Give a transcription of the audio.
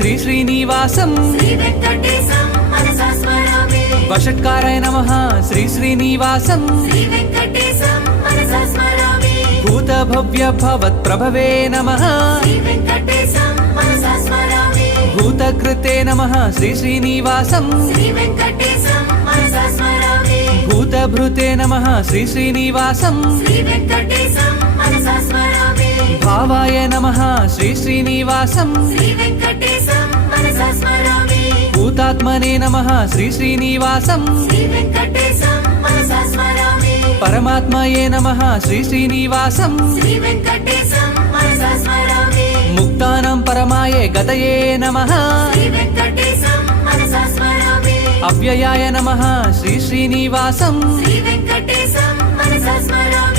శ్రీ శ్రీనివాసం శ్రీవేంకటేశం మనసా స్మరామి వషట్కారాయ నమః శ్రీ శ్రీనివాసం శ్రీవేంకటేశం మనసా స్మరామి భూత భవ్య భవత్ ప్రభవే నమః శ్రీవేంకటేశం మనసా స్మరామి భూతకృతే నమః శ్రీ శ్రీనివాసం శ్రీవేంకటేశం మనసా స్మరామి భూతభృతే నమః శ్రీ శ్రీనివాసం శ్రీవేంకటేశం మనసా స్మరామి భావాయ నమః శ్రీ శ్రీనివాసం శ్రీవేంకటేశం మనసా స్మరామి భూతాత్మనే నమః శ్రీ శ్రీనివాసం శ్రీవేంకటేశం మనసా స్మరామి పరమాత్మయే నమః శ్రీ శ్రీనివాసం శ్రీవేంకటేశం మనసా స్మరామి ముక్తానాం పరమాయే గతయే నమః శ్రీవేంకటేశం మనసా స్మరామి అవ్యయాయ నమః శ్రీ శ్రీనివాసం శ్రీవేంకటేశం మనసా స్మరామి